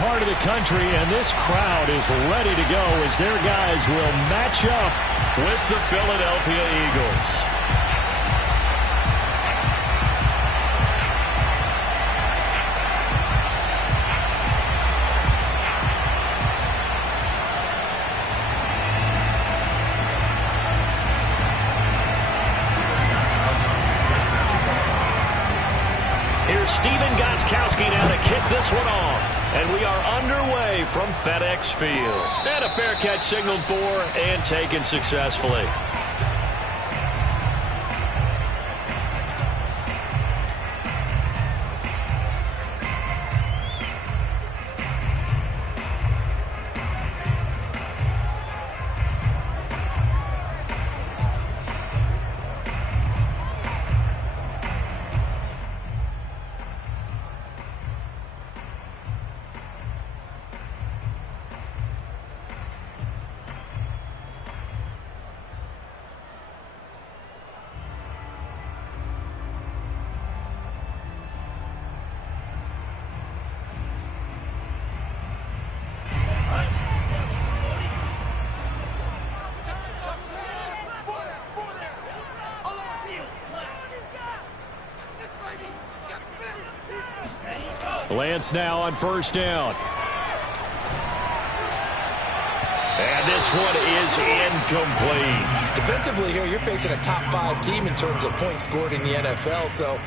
part of the country, and this crowd is ready to go as their guys will match up with the Philadelphia Eagles. Now to kick this one off, and we are underway from FedEx Field. And a fair catch signaled for and taken successfully. Lance now on first down. And this one is incomplete. Defensively here, you're facing a top 5 team in terms of points scored in the NFL. So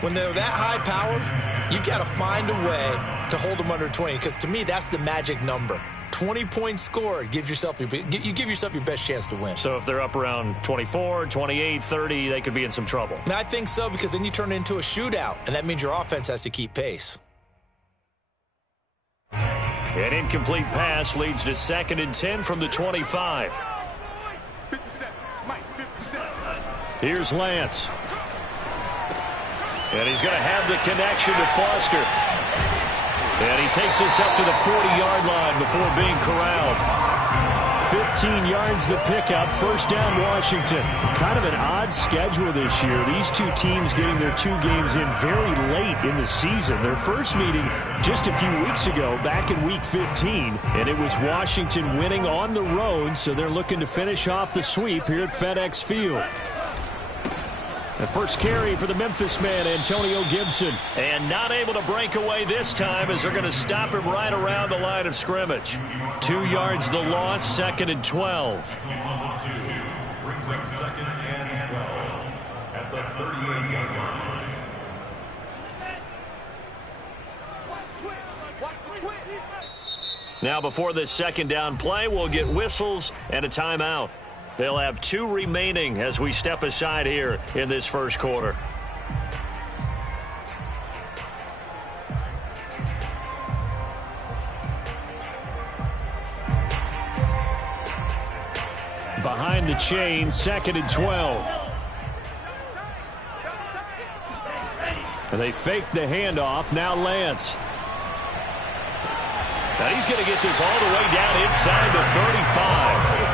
when they're that high powered, you've got to find a way to hold them under 20. Because to me, that's the magic number. 20 points scored gives yourself you give yourself your best chance to win. So if they're up around 24, 28, 30, they could be in some trouble. And I think so, because then you turn it into a shootout, and that means your offense has to keep pace. An incomplete pass leads to 2nd and 10 from the 25. 57. Here's Lance. And he's going to have the connection to Foster. And he takes us up to the 40-yard line before being corralled. 15 yards the pickup, first down Washington. Kind of an odd schedule this year. These two teams getting their 2 games in very late in the season. Their first meeting just a few weeks ago, back in Week 15, and it was Washington winning on the road, so they're looking to finish off the sweep here at FedEx Field. The first carry for the Memphis man, Antonio Gibson. And not able to break away this time as they're going to stop him right around the line of scrimmage. 2 yards the loss, 2nd and 12. Brings up 2nd and 12 at the 38-yard line. Now before this second down play, we'll get whistles and a timeout. They'll have 2 remaining as we step aside here in this first quarter. Behind the chain, 2nd and 12. And they fake the handoff. Now Lance. Now he's going to get this all the way down inside the 35.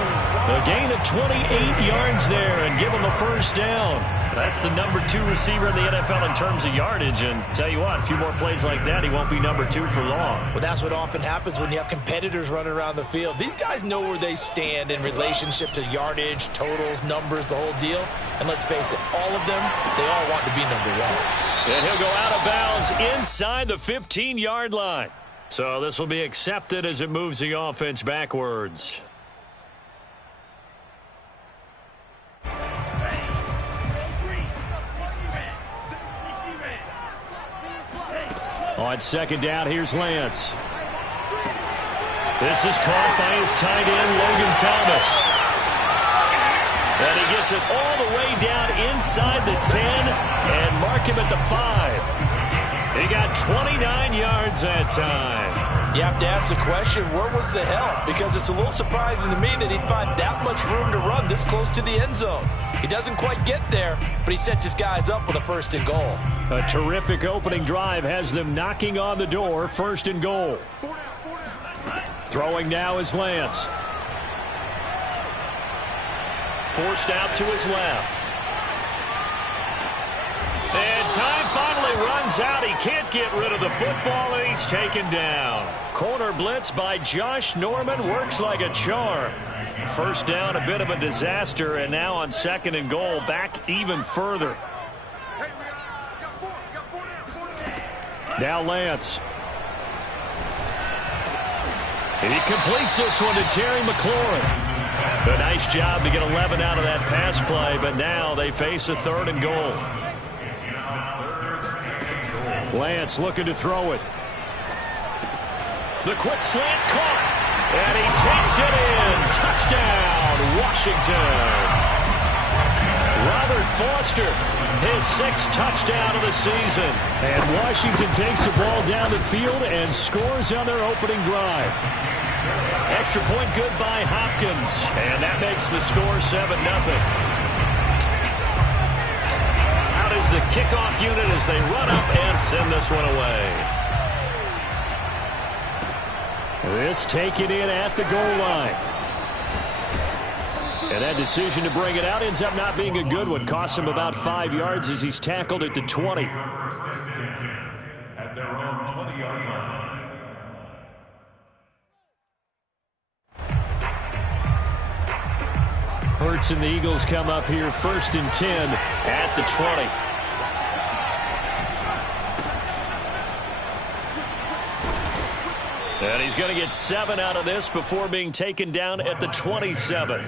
A gain of 28 yards there and give him a first down. That's the number 2 receiver in the NFL in terms of yardage. And tell you what, a few more plays like that, he won't be number 2 for long. Well, that's what often happens when you have competitors running around the field. These guys know where they stand in relationship to yardage, totals, numbers, the whole deal. And let's face it, all of them, they all want to be number 1. And he'll go out of bounds inside the 15-yard line. So this will be accepted as it moves the offense backwards. On second down, here's Lance. This is caught by his tight end, Logan Thomas. And he gets it all the way down inside the 10 and mark him at the 5. He got 29 yards that time. You have to ask the question, where was the help? Because it's a little surprising to me that he'd find that much room to run this close to the end zone. He doesn't quite get there, but he sets his guys up with a 1st and goal. A terrific opening drive has them knocking on the door, 1st and goal. Throwing now is Lance. Forced out to his left. And time finally runs out. He can't get rid of the football, and he's taken down. Corner blitz by Josh Norman works like a charm. First down, a bit of a disaster, and now on 2nd and goal, back even further. Now Lance. He completes this one to Terry McLaurin. A nice job to get 11 out of that pass play, but now they face a 3rd and goal. Lance looking to throw it. The quick slant caught, and he takes it in. Touchdown, Washington. Robert Foster, his 6th touchdown of the season. And Washington takes the ball down the field and scores on their opening drive. Extra point good by Hopkins, and that makes the score 7-0. Out is the kickoff unit as they run up and send this one away. This taken in at the goal line. And that decision to bring it out ends up not being a good one. Costs him about 5 yards as he's tackled at the 20. At their own 20-yard line. Hurts and the Eagles come up here 1st and 10 at the 20. And he's going to get 7 out of this before being taken down at the 27.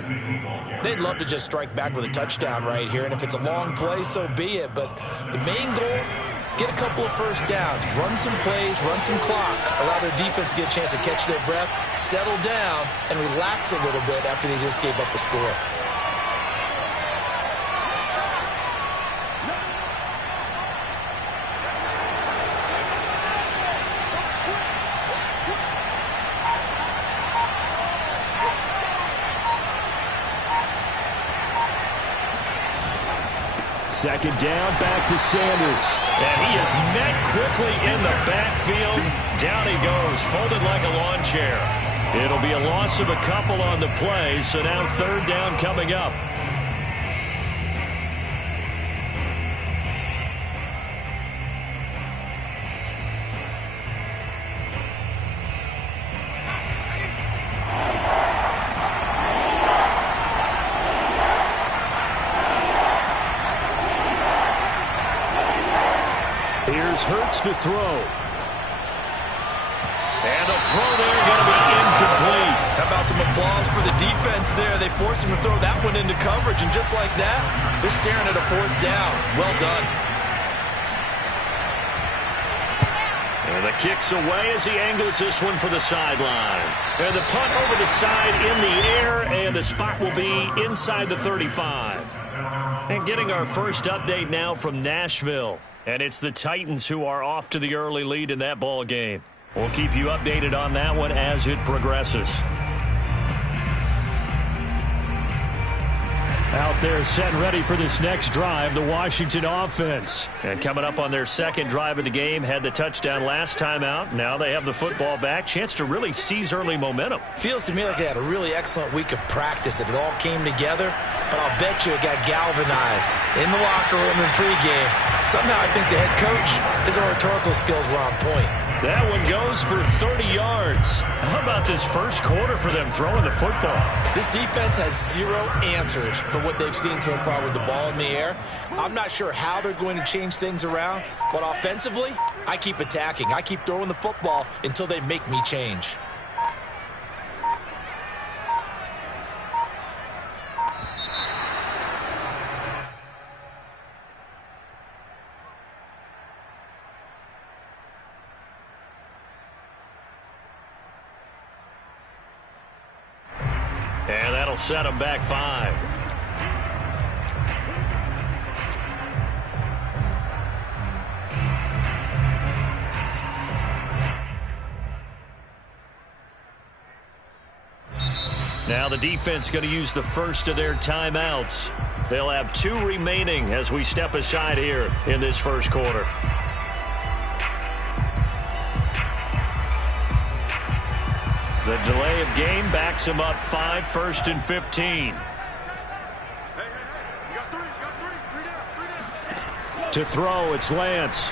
They'd love to just strike back with a touchdown right here, and if it's a long play, so be it. But the main goal, get a couple of first downs, run some plays, run some clock, allow their defense to get a chance to catch their breath, settle down, and relax a little bit after they just gave up a score. Second down, back to Sanders. And he is met quickly in the backfield. Down he goes, folded like a lawn chair. It'll be a loss of a couple on the play, so now 3rd down coming up. Hurts to throw. And the throw there going to be incomplete. How about some applause for the defense there? They forced him to throw that one into coverage, and just like that, they're staring at a 4th down. Well done. And the kick's away as he angles this one for the sideline. And the punt over the side in the air, and the spot will be inside the 35. And getting our first update now from Nashville. And it's the Titans who are off to the early lead in that ball game. We'll keep you updated on that one as it progresses. Out there set and ready for this next drive, the Washington offense. And coming up on their 2nd drive of the game, had the touchdown last time out. Now they have the football back. Chance to really seize early momentum. Feels to me like they had a really excellent week of practice, that it all came together. But I'll bet you it got galvanized in the locker room in pregame. Somehow I think the head coach, his rhetorical skills were on point. That one goes for 30 yards. How about this first quarter for them throwing the football? This defense has 0 answers for what they've seen so far with the ball in the air. I'm not sure how they're going to change things around, but offensively, I keep attacking. I keep throwing the football until they make me change. And that'll set them back 5. Now the defense going to use the first of their timeouts. They'll have 2 remaining as we step aside here in this first quarter. The delay of game backs him up 5, 1st and 15. To throw, it's Lance.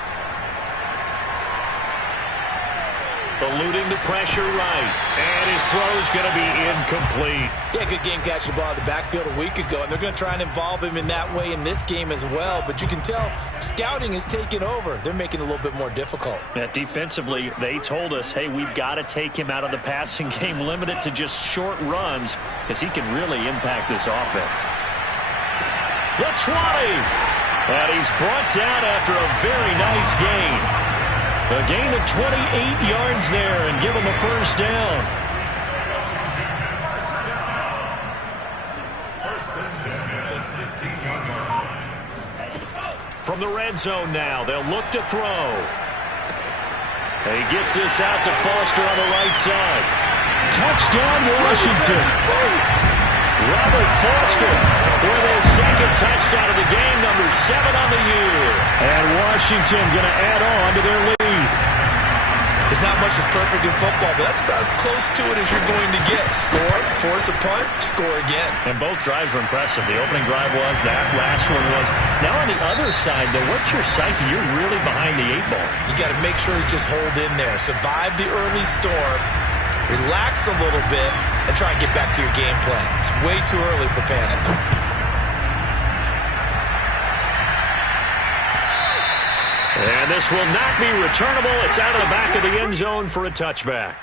Eluding the pressure right. And his throw's going to be incomplete. Yeah, good game catching the ball in the backfield a week ago, and they're going to try and involve him in that way in this game as well. But you can tell scouting is taking over. They're making it a little bit more difficult. Yeah, defensively, they told us, hey, we've got to take him out of the passing game, limit it to just short runs, because he can really impact this offense. The 20. And he's brought down after a very nice gain. A gain of 28 yards there and given the first down. From the red zone now, they'll look to throw. And he gets this out to Foster on the right side. Touchdown, Washington. Robert Foster with his second touchdown of the game, number 7 on the year. And Washington going to add on to their lead. There's not much that's perfect in football, but that's about as close to it as you're going to get. Score, force a punt, score again. And both drives were impressive. The opening drive was, that last one was. Now on the other side, though, what's your psyche? You're really behind the 8 ball. You got to make sure you just hold in there. Survive the early storm, relax a little bit, and try and get back to your game plan. It's way too early for panic. And this will not be returnable. It's out of the back of the end zone for a touchback.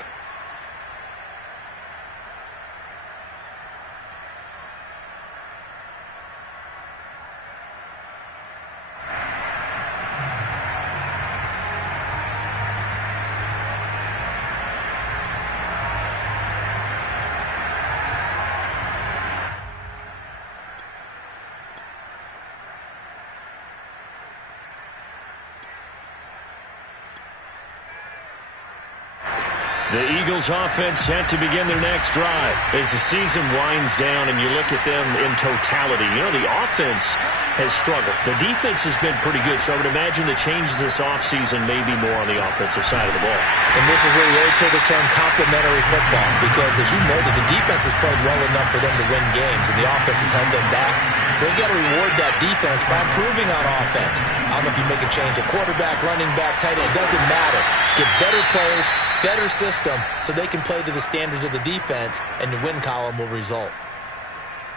The Eagles offense set to begin their next drive as the season winds down and you look at them in totality. You know, the offense has struggled. The defense has been pretty good, so I would imagine the changes this offseason may be more on the offensive side of the ball. And this is where you always hear the term complementary football, because as you noted, the defense has played well enough for them to win games, and the offense has held them back. So they've got to reward that defense by improving on offense. I don't know if you make a change at quarterback, running back, tight end, it doesn't matter. Get better players, better system, so they can play to the standards of the defense, and the win column will result.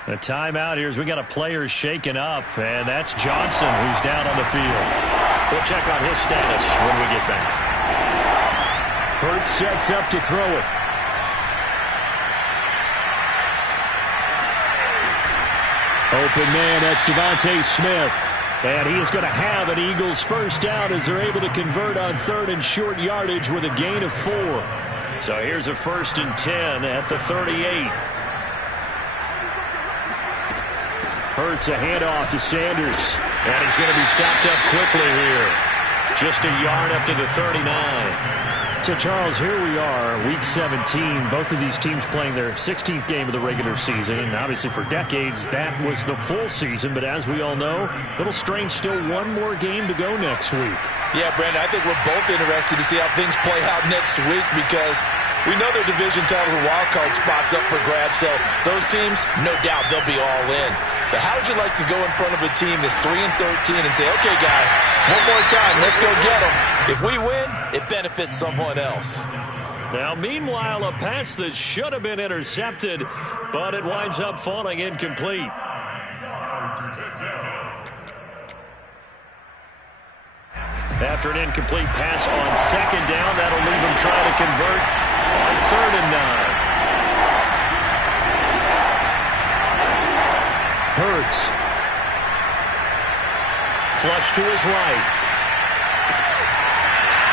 The timeout here is we got a player shaken up, and that's Johnson who's down on the field. We'll check on his status when we get back. Hurts sets up to throw it. Open man, that's Devontae Smith. And he is going to have an Eagles first down as they're able to convert on 3rd and short yardage with a gain of 4. So here's a 1st and 10 at the 38. Hurts a handoff to Sanders. And he's going to be stopped up quickly here. Just a yard up to the 39. So, Charles, here we are, Week 17. Both of these teams playing their 16th game of the regular season. And obviously for decades, that was the full season. But as we all know, a little strange, still one more game to go next week. Yeah, Brandon, I think we're both interested to see how things play out next week, because we know their division titles and wild card spots up for grabs. So those teams, no doubt, they'll be all in. But how would you like to go in front of a team that's 3-13 and say, okay, guys, one more time, let's go get them. If we win, it benefits someone else. Now, meanwhile, a pass that should have been intercepted, but it winds up falling incomplete. After an incomplete pass on 2nd down, that'll leave him trying to convert on 3rd and 9. Hurts. Flush to his right.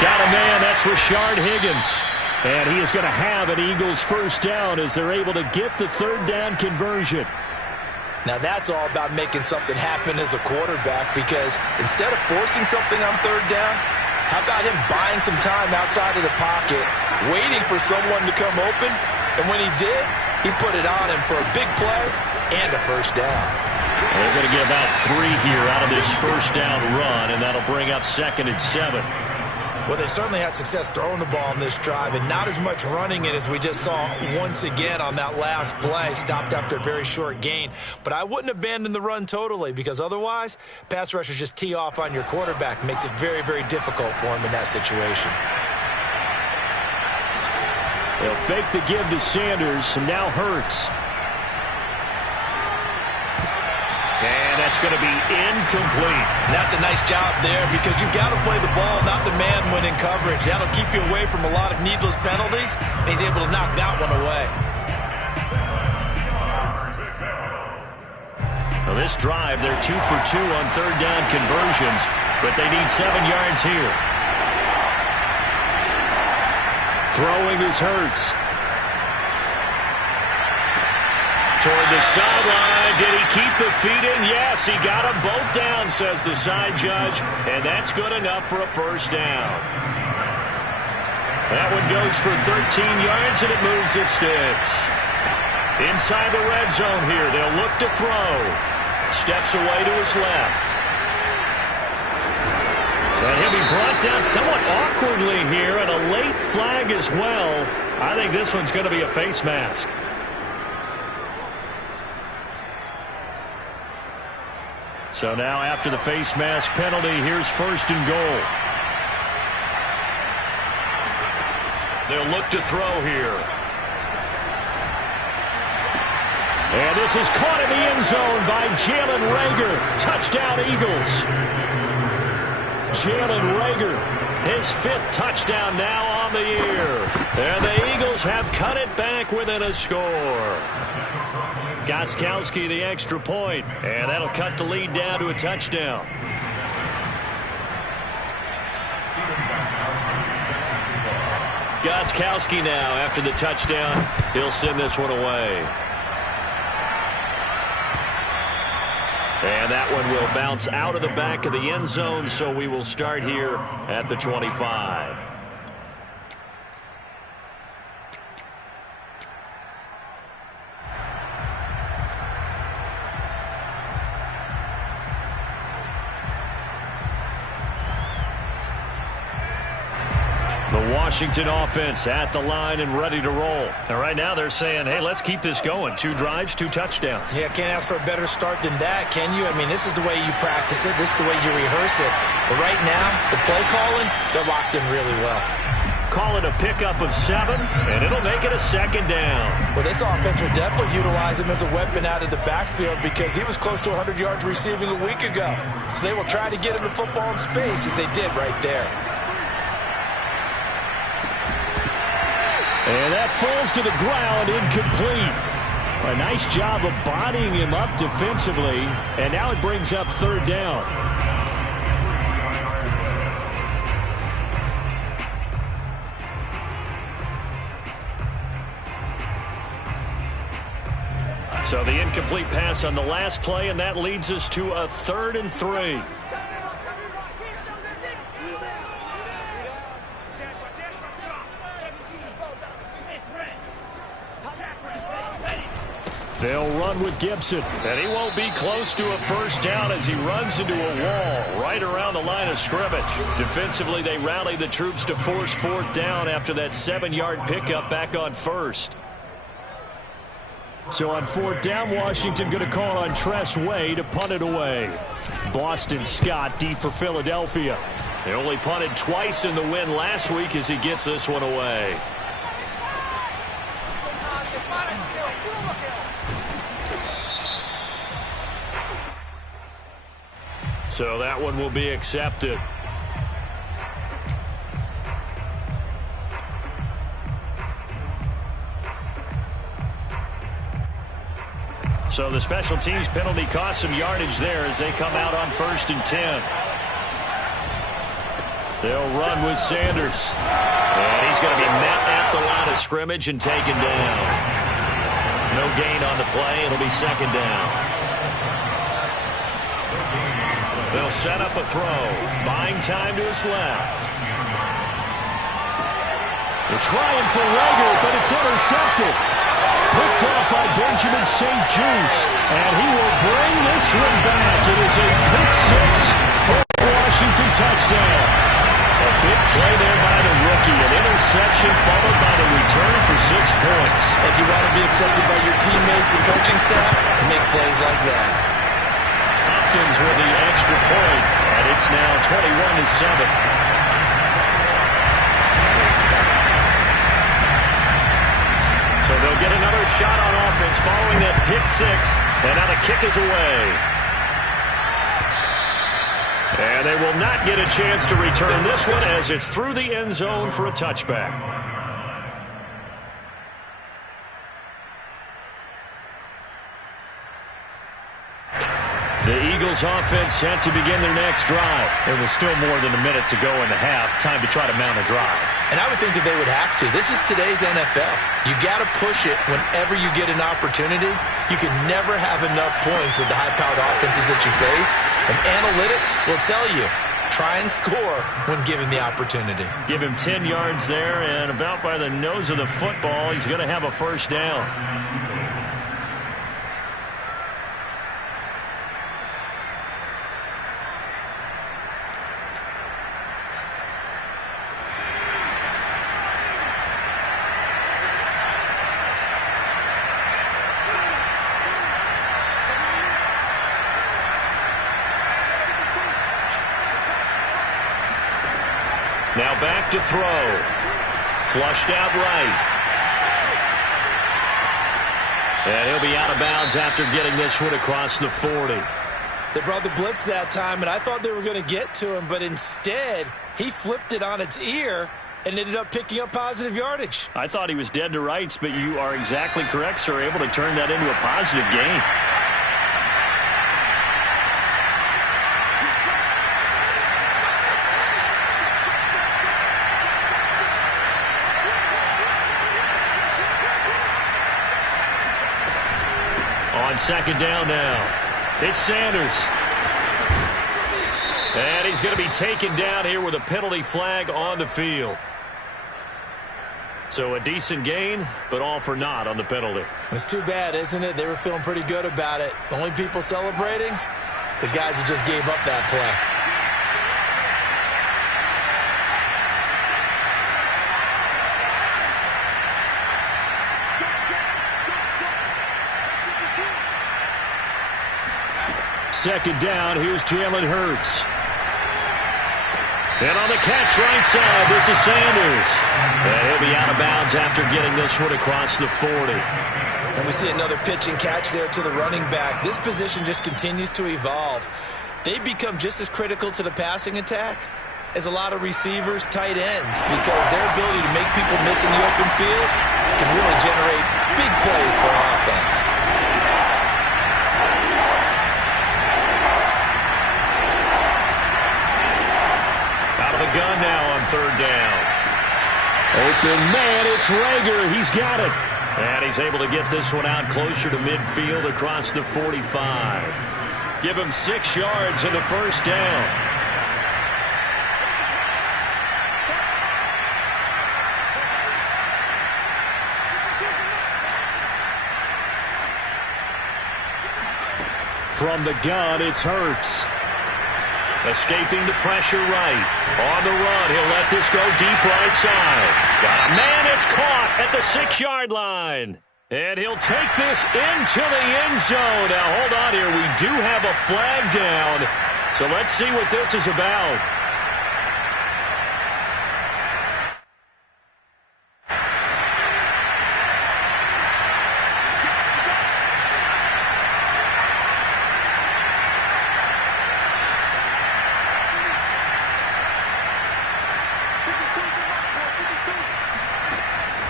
Got a man, that's Rashard Higgins. And he is going to have an Eagles first down as they're able to get the 3rd down conversion. Now that's all about making something happen as a quarterback, because instead of forcing something on 3rd down, how about him buying some time outside of the pocket, waiting for someone to come open, and when he did, he put it on him for a big play and a first down. They're going to get about 3 here out of this first down run, and that'll bring up 2nd and 7. Well, they certainly had success throwing the ball in this drive and not as much running it as we just saw once again on that last play. Stopped after a very short gain. But I wouldn't abandon the run totally because otherwise, pass rushers just tee off on your quarterback. Makes it very, very difficult for him in that situation. They'll fake the give to Sanders, and now Hurts. And that's going to be incomplete. And that's a nice job there because you've got to play the ball, not the man when in coverage. That'll keep you away from a lot of needless penalties, and he's able to knock that one away. Well, this drive, they're 2 for 2 on third down conversions, but they need 7 yards here. Throwing is Hurts. Toward the sideline. Did he keep the feet in? Yes, he got them both down, says the side judge. And that's good enough for a first down. That one goes for 13 yards, and it moves the sticks. Inside the red zone here. They'll look to throw. Steps away to his left. And he'll be brought down somewhat awkwardly here, and a late flag as well. I think this one's going to be a face mask. So now after the face mask penalty, here's first and goal. They'll look to throw here. And this is caught in the end zone by Jalen Reagor. Touchdown, Eagles. Jalen Reagor, his 5th touchdown now on the year. And the Eagles have cut it back within a score. Gostkowski the extra point, and that'll cut the lead down to a touchdown. Gostkowski now after the touchdown. He'll send this one away. And that one will bounce out of the back of the end zone, so we will start here at the 25. The Washington offense at the line and ready to roll. And right now they're saying, hey, let's keep this going. 2 drives, 2 touchdowns. Yeah, can't ask for a better start than that, can you? I mean, this is the way you practice it. This is the way you rehearse it. But right now, the play calling, they're locked in really well. Call it a pickup of 7, and it'll make it a second down. Well, this offense will definitely utilize him as a weapon out of the backfield because he was close to 100 yards receiving a week ago. So they will try to get him the football in space as they did right there. And that falls to the ground, incomplete. A nice job of bodying him up defensively, and now it brings up third down. So the incomplete pass on the last play, and that leads us to a 3rd and 3. They'll run with Gibson, and he won't be close to a first down as he runs into a wall right around the line of scrimmage. Defensively, they rally the troops to force 4th down after that 7-yard pickup back on 1st. So on 4th down, Washington going to call on Tress Way to punt it away. Boston Scott deep for Philadelphia. They only punted twice in the win last week as he gets this one away. So that one will be accepted. So the special teams penalty cost some yardage there as they come out on 1st and 10. They'll run with Sanders. And he's going to be met at the line of scrimmage and taken down. No gain on the play. It'll be 2nd down. They'll set up a throw. Buying time to his left. They're trying for Reagor, but it's intercepted. Picked off by Benjamin St. Juste. And he will bring this one back. It is a pick 6 for a Washington touchdown. A big play there by the rookie. An interception followed by the return for 6 points. If you want to be accepted by your teammates and coaching staff, make plays like that. Hopkins with the extra point, and it's now 21-7. So they'll get another shot on offense following that pick six, and now the kick is away. And they will not get a chance to return this one as it's through the end zone for a touchback. The Eagles offense set to begin their next drive. There was still more than a minute to go in the half. Time to try to mount a drive. And I would think that they would have to. This is today's NFL. You got to push it whenever you get an opportunity. You can never have enough points with the high-powered offenses that you face. And analytics will tell you, try and score when given the opportunity. Give him 10 yards there, and about by the nose of the football, he's going to have a first down. Now back to throw. Flushed out right. And he'll be out of bounds after getting this one across the 40. They brought the blitz that time, and I thought they were going to get to him, but instead, he flipped it on its ear and ended up picking up positive yardage. I thought he was dead to rights, but you are exactly correct, sir. Able to turn that into a positive gain. On second down now, it's Sanders. And he's going to be taken down here with a penalty flag on the field. So a decent gain, but all for naught on the penalty. It's too bad, isn't it? They were feeling pretty good about it. The only people celebrating, the guys who just gave up that play. Second down, here's Jalen Hurts. And on the catch right side, this is Sanders. And he'll be out of bounds after getting this one across the 40. And we see another pitch and catch there to the running back. This position just continues to evolve. They become just as critical to the passing attack as a lot of receivers, tight ends, because their ability to make people miss in the open field can really generate big plays for offense. Gun now on third down. Open man, it's Rager. He's got it. And he's able to get this one out closer to midfield across the 45. Give him 6 yards in the first down. From the gun, it's Hurts. Escaping the pressure right. On the run, he'll let this go deep right side. Got a man, it's caught at the 6-yard line. And he'll take this into the end zone. Now, hold on here. We do have a flag down. So let's see what this is about.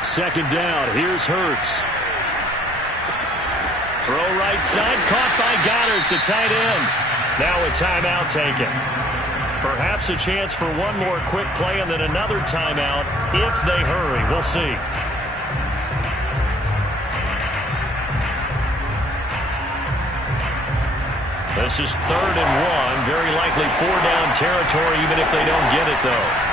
Second down, here's Hurts. Throw right side, caught by Goddard, the tight end. Now a timeout taken. Perhaps a chance for one more quick play and then another timeout if they hurry. We'll see. This is 3rd and 1. Very likely 4-down territory even if they don't get it, though.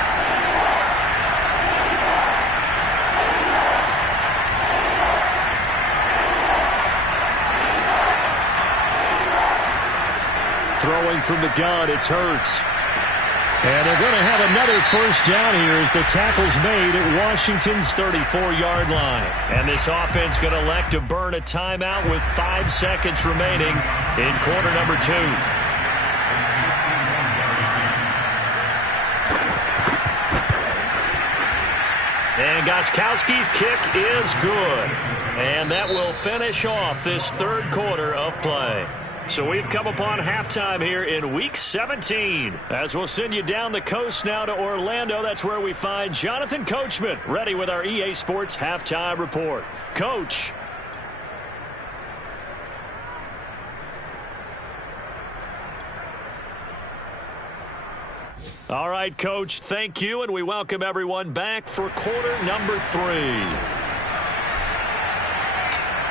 Throwing from the gun, it's Hurts. And they're going to have another first down here as the tackle's made at Washington's 34-yard line. And this offense going to elect to burn a timeout with 5 seconds remaining in quarter number 2. And Gostkowski's kick is good. And that will finish off this third quarter of play. So we've come upon halftime here in Week 17. As we'll send you down the coast now to Orlando. That's where we find Jonathan Coachman ready with our EA Sports Halftime Report. Coach. All right, Coach, thank you, and we welcome everyone back for quarter number 3.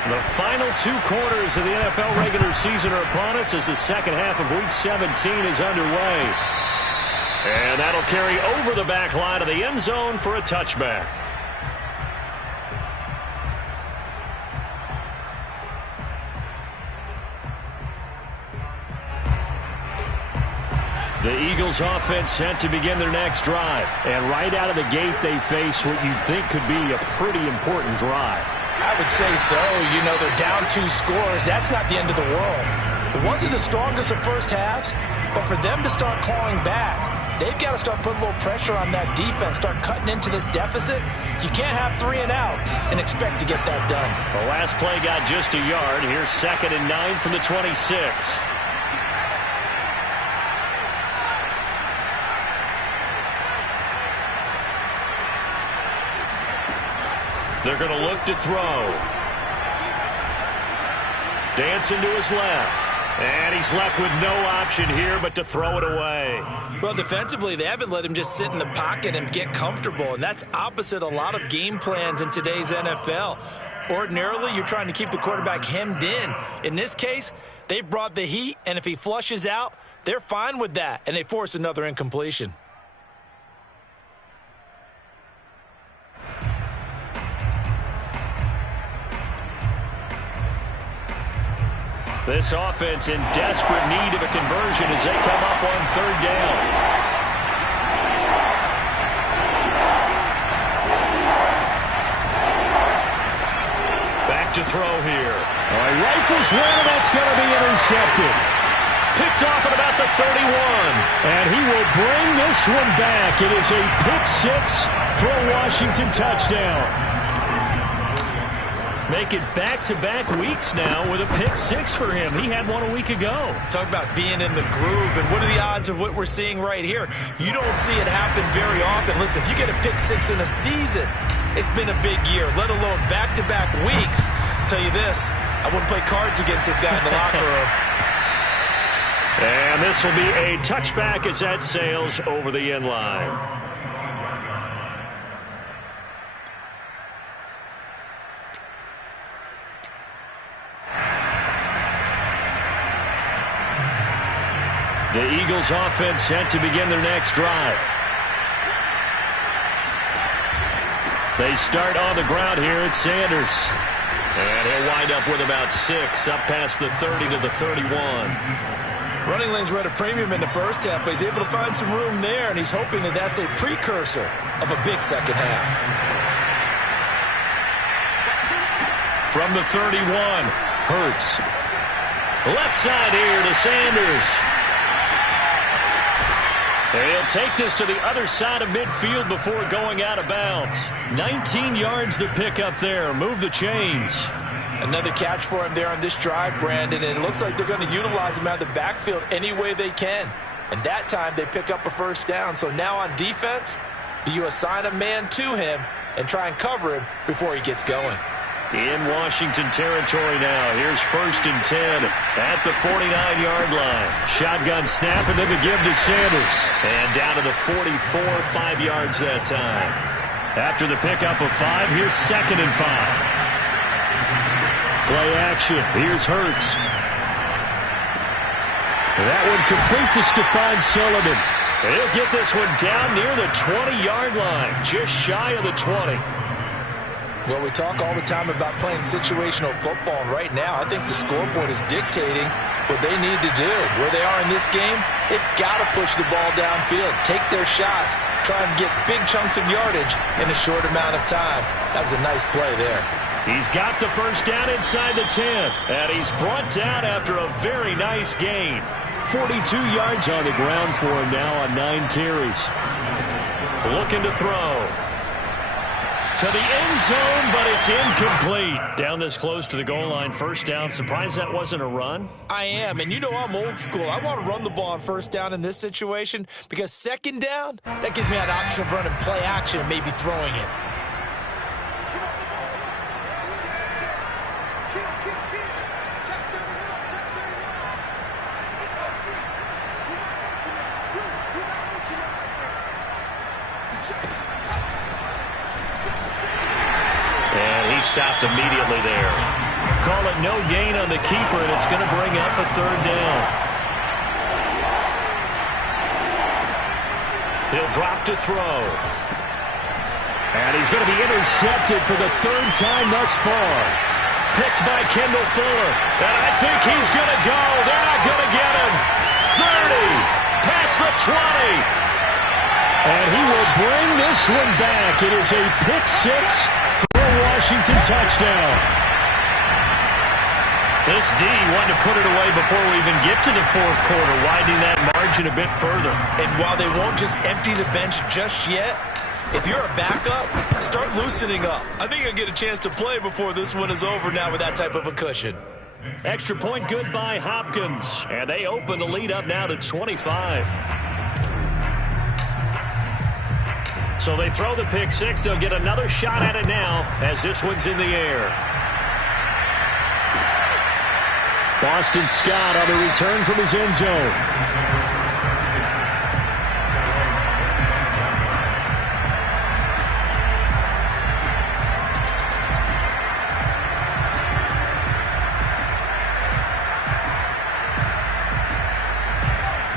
The final 2 quarters of the NFL regular season are upon us as the second half of Week 17 is underway. And that'll carry over the back line of the end zone for a touchback. The Eagles offense set to begin their next drive. And right out of the gate, they face what you'd think could be a pretty important drive. I would say so. You know, they're down 2 scores. That's not the end of the world. It wasn't the strongest of first halves, but for them to start clawing back, they've got to start putting a little pressure on that defense, start cutting into this deficit. You can't have 3 and outs and expect to get that done. The last play got just a yard. Here's 2nd and 9 from the 26. They're going to look to throw. Dancing to his left. And he's left with no option here but to throw it away. Well, defensively, they haven't let him just sit in the pocket and get comfortable, and that's opposite a lot of game plans in today's NFL. Ordinarily, you're trying to keep the quarterback hemmed in. In this case, they brought the heat, and if he flushes out, they're fine with that, and they force another incompletion. This offense in desperate need of a conversion as they come up on 3rd down. Back to throw here. All right, rifles one, and that's going to be intercepted. Picked off at about the 31. And he will bring this one back. It is a pick-6 for a Washington touchdown. Make it back-to-back weeks now with a pick-6 for him. He had one a week ago. Talk about being in the groove, and what are the odds of what we're seeing right here? You don't see it happen very often. Listen, if you get a pick-6 in a season, it's been a big year, let alone back-to-back weeks. I'll tell you this, I wouldn't play cards against this guy in the locker room. And this will be a touchback as that sails over the end line. The Eagles offense set to begin their next drive. They start on the ground here at Sanders. And he'll wind up with about 6 up past the 30 to the 31. Running lanes were at a premium in the first half, but he's able to find some room there, and he's hoping that that's a precursor of a big second half. From the 31, Hurts. Left side here to Sanders. He'll take this to the other side of midfield before going out of bounds. 19 yards to pick up there. Move the chains. Another catch for him there on this drive, Brandon, and it looks like they're going to utilize him out of the backfield any way they can. And that time they pick up a first down. So now on defense, do you assign a man to him and try and cover him before he gets going? In Washington territory now. Here's 1st and 10 at the 49-yard line. Shotgun snap and then the give to Sanders. And down to the 44, 5 yards that time. After the pickup of 5, here's 2nd and 5. Play action. Here's Hurts. That one complete to Stephon Sullivan. He'll get this one down near the 20-yard line. Just shy of the 20. Well, we talk all the time about playing situational football, and right now I think the scoreboard is dictating what they need to do. Where they are in this game, they've got to push the ball downfield, take their shots, try and get big chunks of yardage in a short amount of time. That was a nice play there. He's got the first down inside the 10, and he's brought down after a very nice gain. 42 yards on the ground for him now on 9 carries. Looking to throw. To the end zone, but it's incomplete. Down this close to the goal line, first down. Surprised that wasn't a run? I am, and you know I'm old school. I want to run the ball on first down in this situation because second down, that gives me an option of running play action and maybe throwing it. Stopped immediately there. Call it no gain on the keeper, and it's going to bring up a third down. He'll drop to throw. And he's going to be intercepted for the third time thus far. Picked by Kendall Fuller. And I think he's going to go. They're not going to get him. 30. Past the 20. And he will bring this one back. It is a pick six. Washington touchdown. This D wanted to put it away before we even get to the fourth quarter, widening that margin a bit further. And while they won't just empty the bench just yet, if you're a backup, start loosening up. I think you'll get a chance to play before this one is over now with that type of a cushion. Extra point good by Hopkins. And they open the lead up now to 25. So they throw the pick six. They'll get another shot at it now as this one's in the air. Boston Scott on the return from his end zone.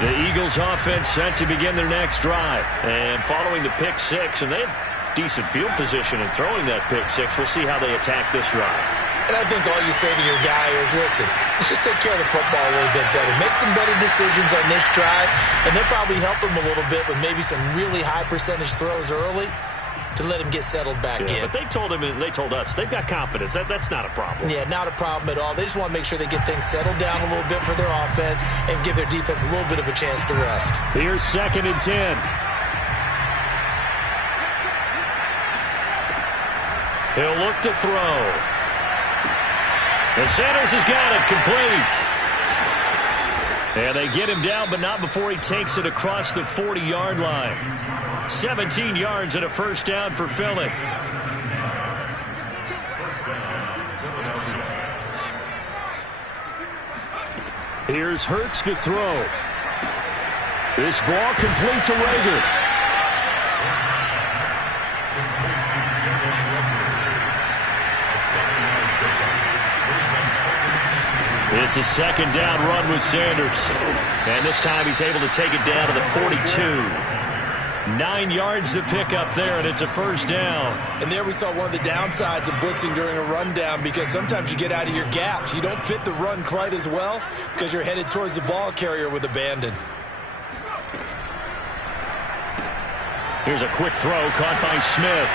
The Eagles offense set to begin their next drive. And following the pick six, and they had decent field position in throwing that pick six. We'll see how they attack this drive. And I think all you say to your guy is, listen, let's just take care of the football a little bit better. Make some better decisions on this drive, and they'll probably help him a little bit with maybe some really high percentage throws early to let him get settled back in. But they told him, and they told us, they've got confidence. That's not a problem. Yeah, not a problem at all. They just want to make sure they get things settled down a little bit for their offense and give their defense a little bit of a chance to rest. Here's 2nd and 10. He'll look to throw. And Sanders has got it complete. And they get him down, but not before he takes it across the 40-yard line. 17 yards and a first down for Philly. Here's Hurts to throw. This ball complete to Rager. It's a second down run with Sanders. And this time he's able to take it down to the 42. 9 yards to pick up there, and it's a first down. And there we saw one of the downsides of blitzing during a rundown, because sometimes you get out of your gaps. You don't fit the run quite as well because you're headed towards the ball carrier with abandon. Here's a quick throw caught by Smith.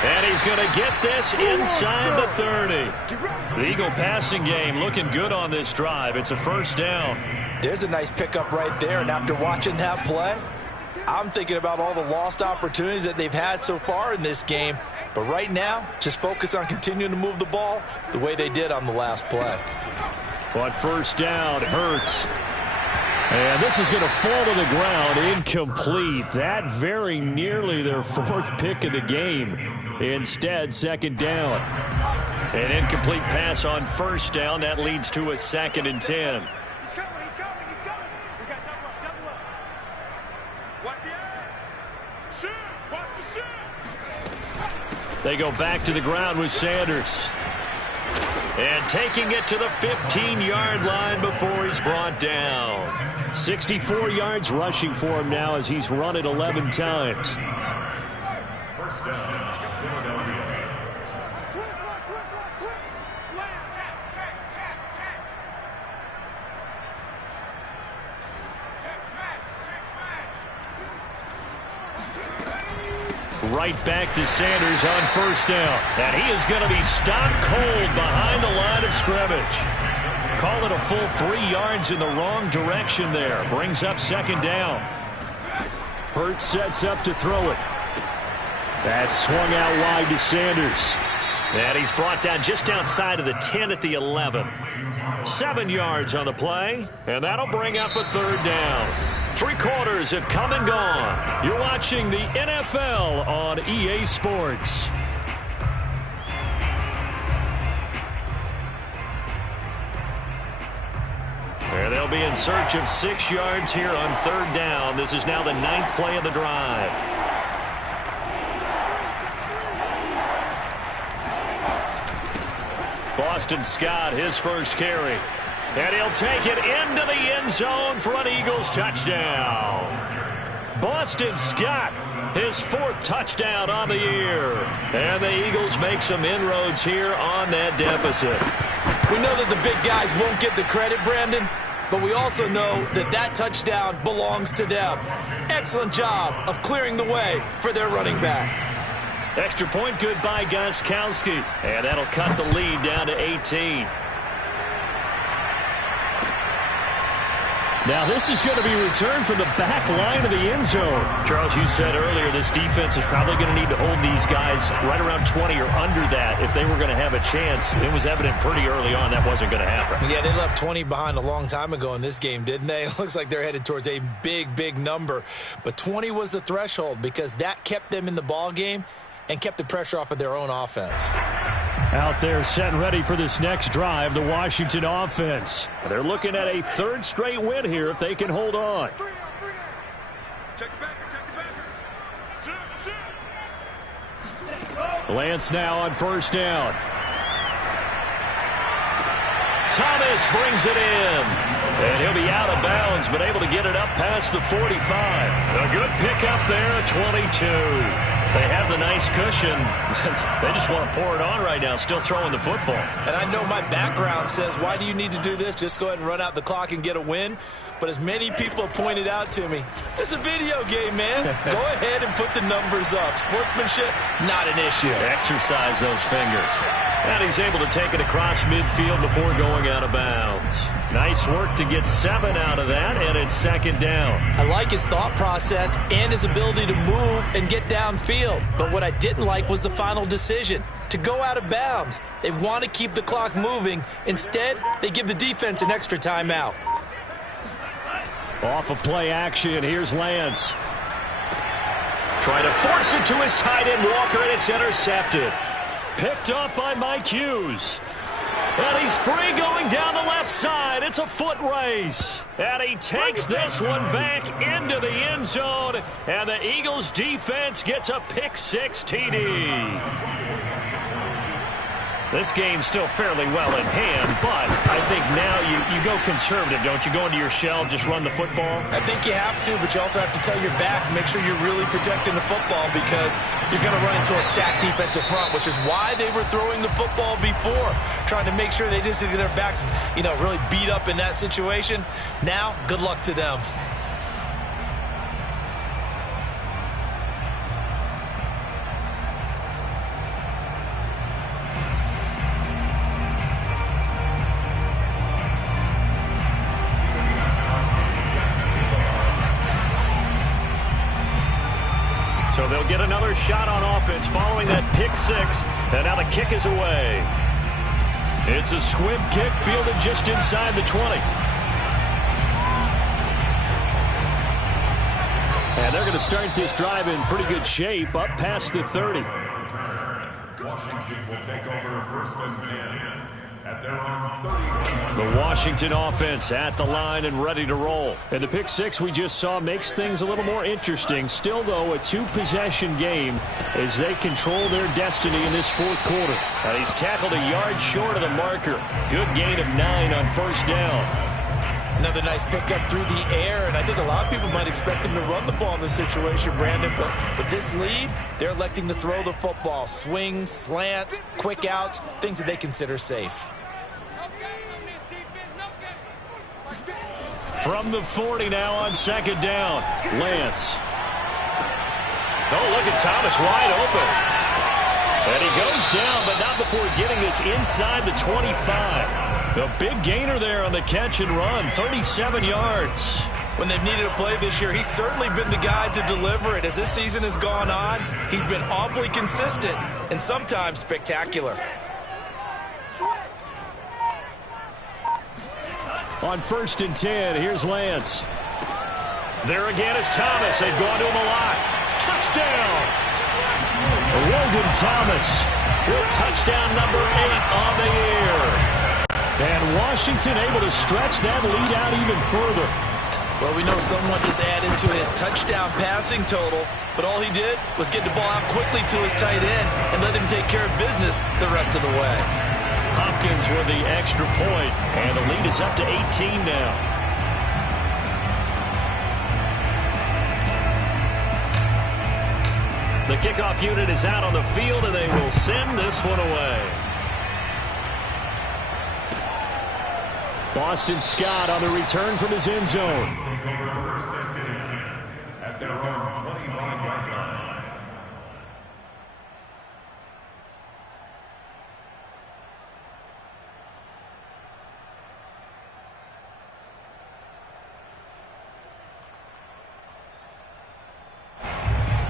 And he's going to get this inside the 30. The Eagle passing game looking good on this drive. It's a first down. There's a nice pickup right there, and after watching that play, I'm thinking about all the lost opportunities that they've had so far in this game. But right now, just focus on continuing to move the ball the way they did on the last play. On first down, Hurts. And this is going to fall to the ground, incomplete. That very nearly their 4th pick of the game. Instead, second down. An incomplete pass on first down. That leads to a 2nd and 10. He's coming. We got double up. Watch the eye. Shoot. Watch the shoot. They go back to the ground with Sanders. And taking it to the 15-yard line before he's brought down. 64 yards rushing for him now as he's run it 11 times. First down, Philadelphia. Right back to Sanders on first down. And he is going to be stopped cold behind the line of scrimmage. Call it a full 3 yards in the wrong direction there. Brings up second down. Hurts sets up to throw it. That's swung out wide to Sanders. And he's brought down just outside of the 10 at the 11. 7 yards on the play, and that'll bring up a third down. 3 quarters have come and gone. You're watching the NFL on EA Sports. And they'll be in search of 6 yards here on third down. This is now the 9th play of the drive. Boston Scott, his first carry. And he'll take it into the end zone for an Eagles touchdown. Boston Scott, his 4th touchdown on the year. And the Eagles make some inroads here on that deficit. We know that the big guys won't get the credit, Brandon, but we also know that that touchdown belongs to them. Excellent job of clearing the way for their running back. Extra point good by Gostkowski. And that'll cut the lead down to 18. Now this is going to be returned from the back line of the end zone. Charles, you said earlier this defense is probably going to need to hold these guys right around 20 or under that if they were going to have a chance. It was evident pretty early on that wasn't going to happen. Yeah, they left 20 behind a long time ago in this game, didn't they? It looks like they're headed towards a big number. But 20 was the threshold because that kept them in the ball game and kept the pressure off of their own offense. Out there set and ready for this next drive, the Washington offense. They're looking at a 3rd straight win here if they can hold on. Lance now on first down. Thomas brings it in. And he'll be out of bounds, but able to get it up past the 45. A good pickup there at 22. They have the nice cushion. They just want to pour it on right now, still throwing the football. And I know my background says, why do you need to do this? Just go ahead and run out the clock and get a win. But as many people pointed out to me, it's a video game, man. Go ahead and put the numbers up. Sportsmanship, not an issue. Exercise those fingers. And he's able to take it across midfield before going out of bounds. Nice work to get 7 out of that, and it's second down. I like his thought process and his ability to move and get downfield. But what I didn't like was the final decision, to go out of bounds. They want to keep the clock moving. Instead, they give the defense an extra timeout. Off of play action, here's Lance. Trying to force it to his tight end, Walker, and it's intercepted. Picked up by Mike Hughes. And he's free going down the left side. It's a foot race. And he takes this one back into the end zone. And the Eagles defense gets a pick-6 TD. This game's still fairly well in hand, but I think now you go conservative, don't you? Go into your shell, just run the football? I think you have to, but you also have to tell your backs, make sure you're really protecting the football because you're going to run into a stacked defensive front, which is why they were throwing the football before, trying to make sure they just get their backs, really beat up in that situation. Now, good luck to them. So they'll get another shot on offense following that pick-6, and now the kick is away. It's a squib kick fielded just inside the 20. And they're going to start this drive in pretty good shape, up past the 30. Washington will take over 1st and 10 at their own 30. The Washington offense at the line and ready to roll. And the pick-6 we just saw makes things a little more interesting. Still, though, a 2-possession game as they control their destiny in this 4th quarter. And he's tackled a yard short of the marker. Good gain of 9 on first down. Another nice pickup through the air, and I think a lot of people might expect him to run the ball in this situation, Brandon, but with this lead, they're electing to throw the football. Swings, slants, quick outs, things that they consider safe. From the 40 now on second down, Lance. Oh, look at Thomas wide open. And he goes down, but not before getting this inside the 25. The big gainer there on the catch and run, 37 yards. When they've needed a play this year, he's certainly been the guy to deliver it. As this season has gone on, he's been awfully consistent and sometimes spectacular. On 1st and 10, here's Lance. There again is Thomas. They've gone to him a lot. Touchdown! Logan Thomas with touchdown number 8 on the year. And Washington able to stretch that lead out even further. Well, we know someone just added to his touchdown passing total, but all he did was get the ball out quickly to his tight end and let him take care of business the rest of the way. Hopkins with the extra point, and the lead is up to 18 now. The kickoff unit is out on the field, and they will send this one away. Boston Scott on the return from his end zone. At their own 25-yard line.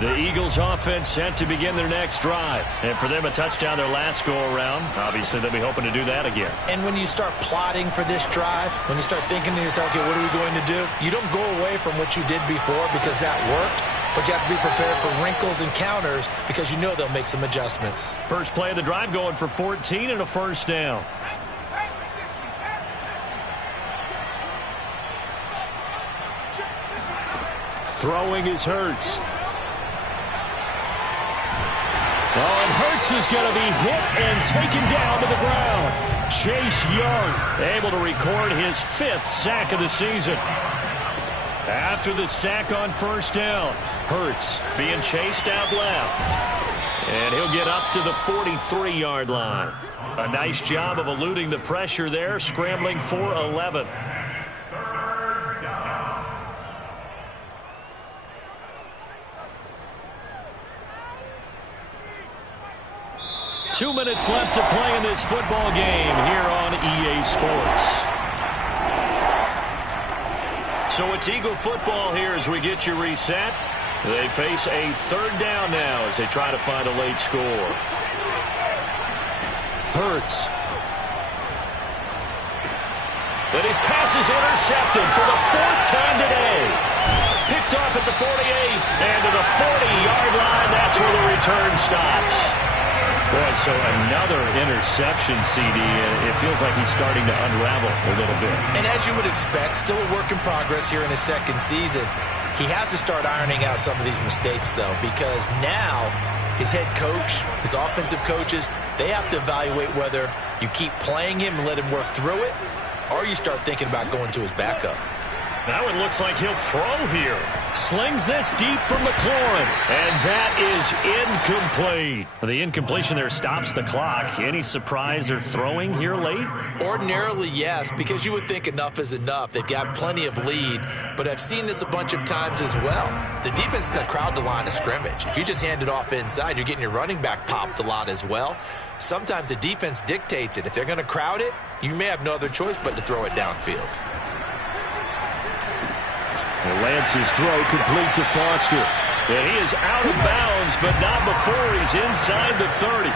The Eagles offense set to begin their next drive. And for them, a touchdown their last go-around. Obviously, they'll be hoping to do that again. And when you start plotting for this drive, when you start thinking to yourself, okay, what are we going to do? You don't go away from what you did before because that worked. But you have to be prepared for wrinkles and counters because you know they'll make some adjustments. First play of the drive going for 14 and a first down. Throwing is Hurts. Oh, and Hurts is going to be hit and taken down to the ground. Chase Young able to record his 5th sack of the season. After the sack on first down, Hurts being chased out left. And he'll get up to the 43-yard line. A nice job of eluding the pressure there, scrambling for 11. 2 minutes left to play in this football game here on EA Sports. So it's Eagle football here as we get you reset. They face a 3rd down now as they try to find a late score. Hurts. But his pass is intercepted for the 4th time today. Picked off at the 48 and to the 40-yard line. That's where the return stops. Boy, so another interception, CD, and it feels like he's starting to unravel a little bit. And as you would expect, still a work in progress here in his 2nd season. He has to start ironing out some of these mistakes, though, because now his head coach, his offensive coaches, they have to evaluate whether you keep playing him and let him work through it, or you start thinking about going to his backup. Now it looks like he'll throw here. Slings this deep for McLaurin. And that is incomplete. The incompletion there stops the clock. Any surprise they're throwing here late? Ordinarily, yes, because you would think enough is enough. They've got plenty of lead, but I've seen this a bunch of times as well. The defense is going to crowd the line of scrimmage. If you just hand it off inside, you're getting your running back popped a lot as well. Sometimes the defense dictates it. If they're going to crowd it, you may have no other choice but to throw it downfield. And Lance's throw complete to Foster. And he is out of bounds, but not before he's inside the 30.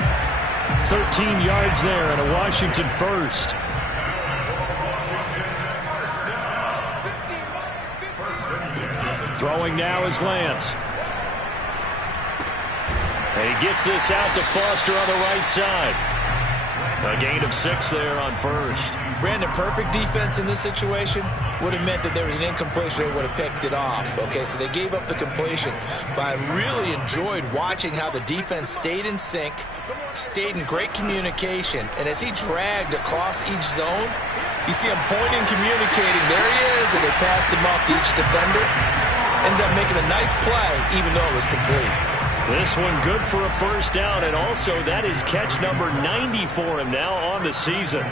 13 yards there and a Washington first. Throwing now is Lance. And he gets this out to Foster on the right side. A gain of 6 there on first. Brandon, perfect defense in this situation would have meant that there was an incompletion. They would have picked it off. Okay, so they gave up the completion. But I really enjoyed watching how the defense stayed in sync, stayed in great communication. And as he dragged across each zone, you see him pointing, communicating. There he is, and they passed him off to each defender. Ended up making a nice play, even though it was complete. This one good for a first down, and also that is catch number 90 for him now on the season.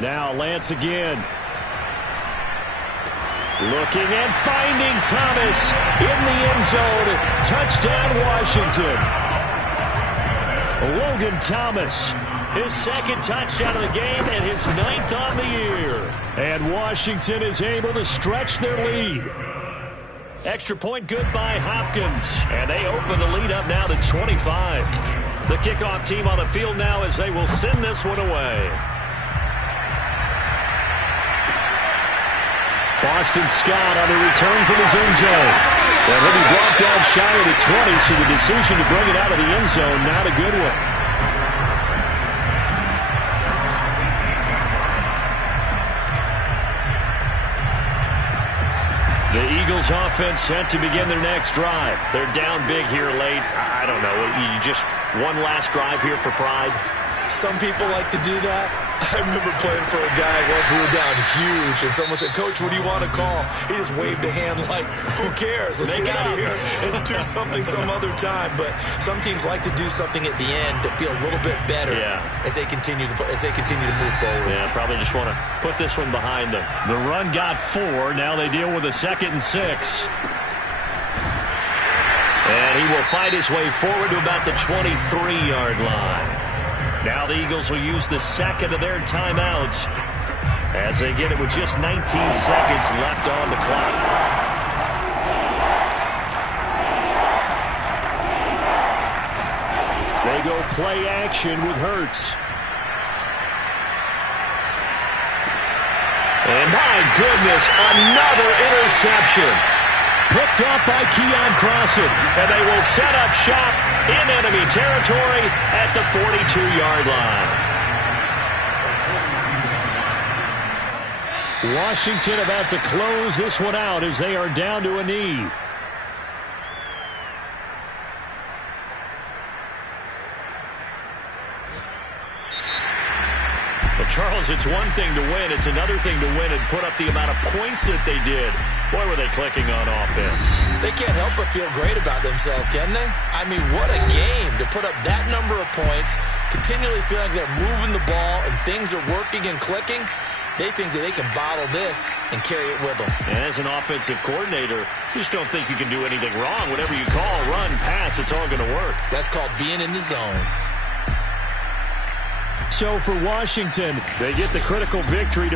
Now Lance again. Looking and finding Thomas in the end zone. Touchdown, Washington. Logan Thomas, his second touchdown of the game and his 9th on the year. And Washington is able to stretch their lead. Extra point good by Hopkins. And they open the lead up now to 25. The kickoff team on the field now as they will send this one away. Boston Scott on the return from his end zone. And he'll be brought down shy of the 20, so the decision to bring it out of the end zone, not a good one. The Eagles offense set to begin their next drive. They're down big here late. I don't know. You just one last drive here for pride? Some people like to do that. I remember playing for a guy once we were down huge, and someone said, "Coach, what do you want to call?" He just waved a hand like, who cares? Let's get out of here and do something some other time. But some teams like to do something at the end to feel a little bit better as they continue to move forward. Yeah, probably just want to put this one behind them. The run got 4. Now they deal with a 2nd and 6. And he will fight his way forward to about the 23-yard line. Now the Eagles will use the second of their timeouts as they get it with just 19 seconds left on the clock. They go play action with Hurts. And my goodness, another interception. Picked up by Keon Crossan, and they will set up shop in enemy territory at the 42-yard line. Washington about to close this one out as they are down to a knee. Well, Charles, it's one thing to win. It's another thing to win and put up the amount of points that they did. Boy, were they clicking on offense. They can't help but feel great about themselves, can they? I mean, what a game to put up that number of points, continually feeling like they're moving the ball and things are working and clicking. They think that they can bottle this and carry it with them. And as an offensive coordinator, you just don't think you can do anything wrong. Whatever you call, run, pass, it's all going to work. That's called being in the zone. So for Washington, they get the critical victory to